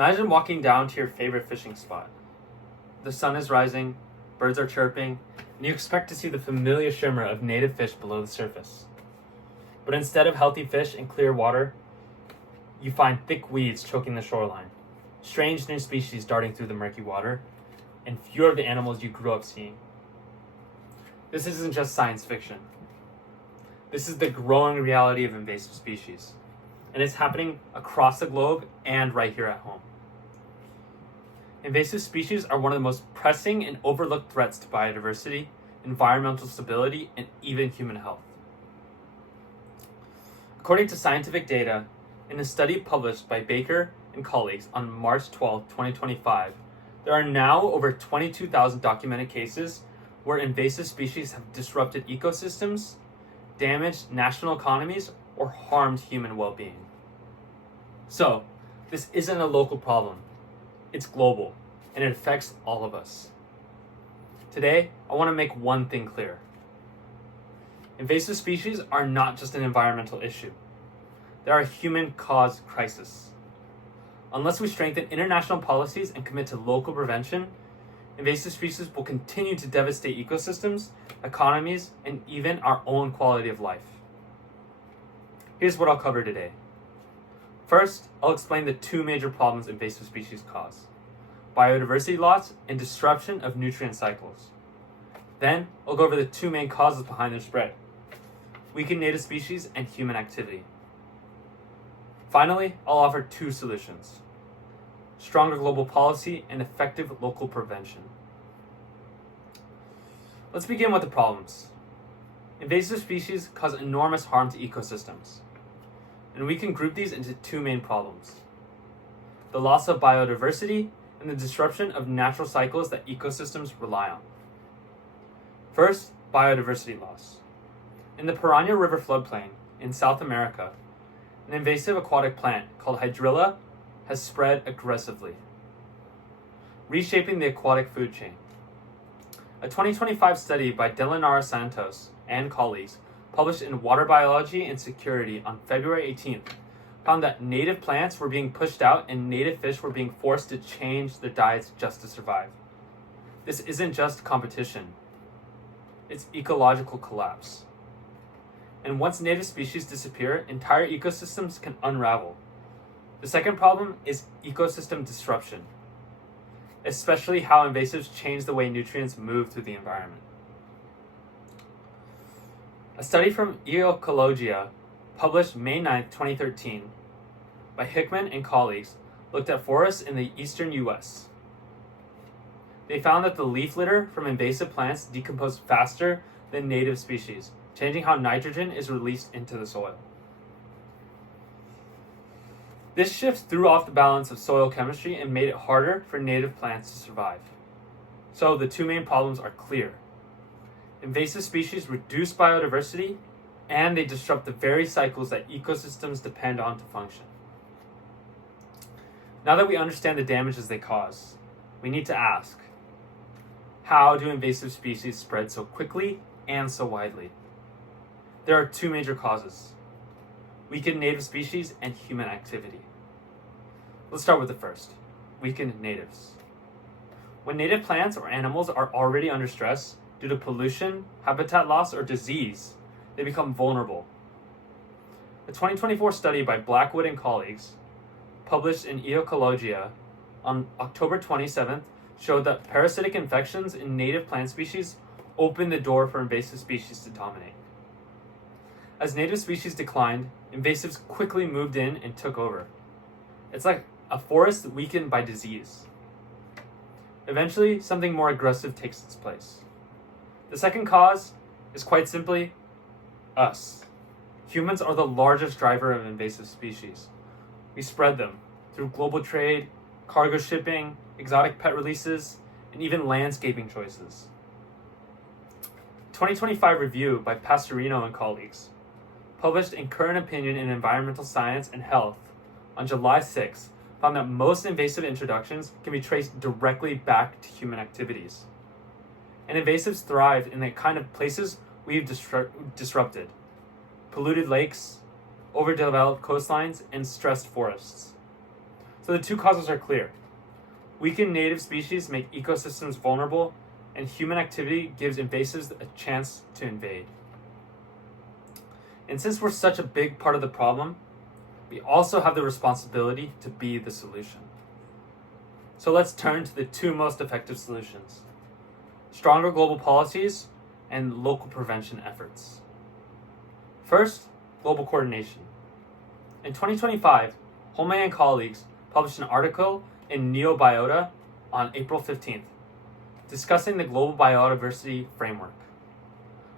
Imagine walking down to your favorite fishing spot. The sun is rising, birds are chirping, and you expect to see the familiar shimmer of native fish below the surface. But instead of healthy fish and clear water, you find thick weeds choking the shoreline, strange new species darting through the murky water, and fewer of the animals you grew up seeing. This isn't just science fiction. This is the growing reality of invasive species, and it's happening across the globe and right here at home. Invasive species are one of the most pressing and overlooked threats to biodiversity, environmental stability, and even human health. According to scientific data, in a study published by Baker and colleagues on March 12, 2025, there are now over 22,000 documented cases where invasive species have disrupted ecosystems, damaged national economies, or harmed human well-being. So, this isn't a local problem. It's global, and it affects all of us. Today, I want to make one thing clear. Invasive species are not just an environmental issue. They are a human-caused crisis. Unless we strengthen international policies and commit to local prevention, invasive species will continue to devastate ecosystems, economies, and even our own quality of life. Here's what I'll cover today. First, I'll explain the two major problems invasive species cause: biodiversity loss and disruption of nutrient cycles. Then, I'll go over the two main causes behind their spread: weakened native species and human activity. Finally, I'll offer two solutions: stronger global policy and effective local prevention. Let's begin with the problems. Invasive species cause enormous harm to ecosystems, and we can group these into two main problems: the loss of biodiversity and the disruption of natural cycles that ecosystems rely on. First, biodiversity loss. In the Piranha River floodplain in South America, an invasive aquatic plant called hydrilla has spread aggressively, reshaping the aquatic food chain. A 2025 study by Delanara Santos and colleagues, published in Water Biology and Security on February 18th, found that native plants were being pushed out and native fish were being forced to change their diets just to survive. This isn't just competition, it's ecological collapse. And once native species disappear, entire ecosystems can unravel. The second problem is ecosystem disruption, especially how invasives change the way nutrients move through the environment. A study from Ecologia, published May 9, 2013, by Hickman and colleagues, looked at forests in the eastern US. They found that the leaf litter from invasive plants decomposed faster than native species, changing how nitrogen is released into the soil. This shift threw off the balance of soil chemistry and made it harder for native plants to survive. So the two main problems are clear. Invasive species reduce biodiversity, and they disrupt the very cycles that ecosystems depend on to function. Now that we understand the damages they cause, we need to ask, how do invasive species spread so quickly and so widely? There are two major causes: weakened native species and human activity. Let's start with the first: weakened natives. When native plants or animals are already under stress due to pollution, habitat loss, or disease, they become vulnerable. A 2024 study by Blackwood and colleagues, published in Ecologia on October 27th, showed that parasitic infections in native plant species open the door for invasive species to dominate. As native species declined, invasives quickly moved in and took over. It's like a forest weakened by disease. Eventually, something more aggressive takes its place. The second cause is quite simply us. Humans are the largest driver of invasive species. We spread them through global trade, cargo shipping, exotic pet releases, and even landscaping choices. 2025 review by Pastorino and colleagues, published in Current Opinion in Environmental Science and Health on July 6, found that most invasive introductions can be traced directly back to human activities. And invasives thrive in the kind of places we've disrupted: polluted lakes, overdeveloped coastlines, and stressed forests. So the two causes are clear. Weakened native species make ecosystems vulnerable, and human activity gives invasives a chance to invade. And since we're such a big part of the problem, we also have the responsibility to be the solution. So let's turn to the two most effective solutions: stronger global policies and local prevention efforts. First, global coordination. In 2025, Holme and colleagues published an article in Neobiota on April 15th, discussing the global biodiversity framework,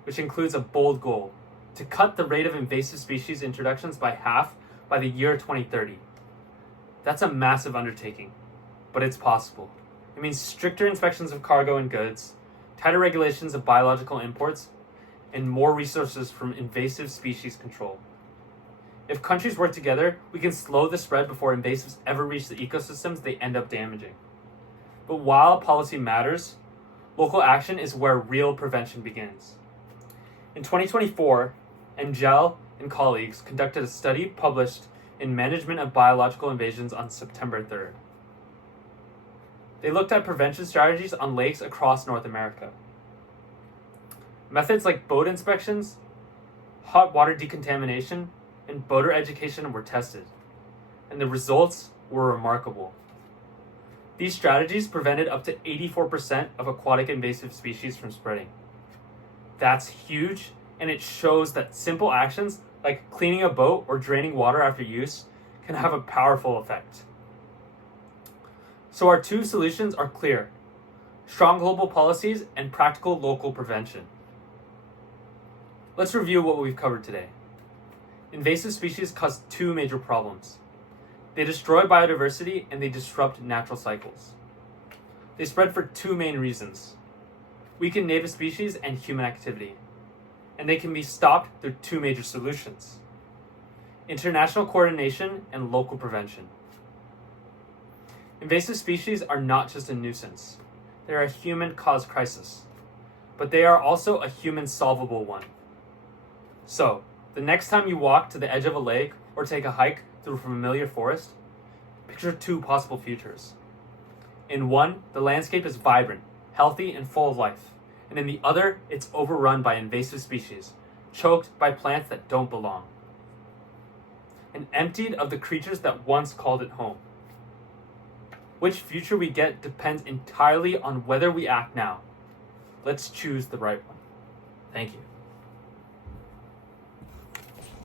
which includes a bold goal to cut the rate of invasive species introductions by half by the year 2030. That's a massive undertaking, but it's possible. It means stricter inspections of cargo and goods, tighter regulations of biological imports, and more resources from invasive species control. If countries work together, we can slow the spread before invasives ever reach the ecosystems they end up damaging. But while policy matters, local action is where real prevention begins. In 2024, Angel and colleagues conducted a study published in Management of Biological Invasions on September 3rd. They looked at prevention strategies on lakes across North America. Methods like boat inspections, hot water decontamination, and boater education were tested, and the results were remarkable. These strategies prevented up to 84% of aquatic invasive species from spreading. That's huge, and it shows that simple actions like cleaning a boat or draining water after use can have a powerful effect. So our two solutions are clear: strong global policies and practical local prevention. Let's review what we've covered today. Invasive species cause two major problems. They destroy biodiversity and they disrupt natural cycles. They spread for two main reasons: weakened native species and human activity. And they can be stopped through two major solutions: international coordination and local prevention. Invasive species are not just a nuisance. They are a human-caused crisis, but they are also a human-solvable one. So, the next time you walk to the edge of a lake or take a hike through a familiar forest, picture two possible futures. In one, the landscape is vibrant, healthy, and full of life. And in the other, it's overrun by invasive species, choked by plants that don't belong, and emptied of the creatures that once called it home. Which future we get depends entirely on whether we act now. Let's choose the right one. Thank you.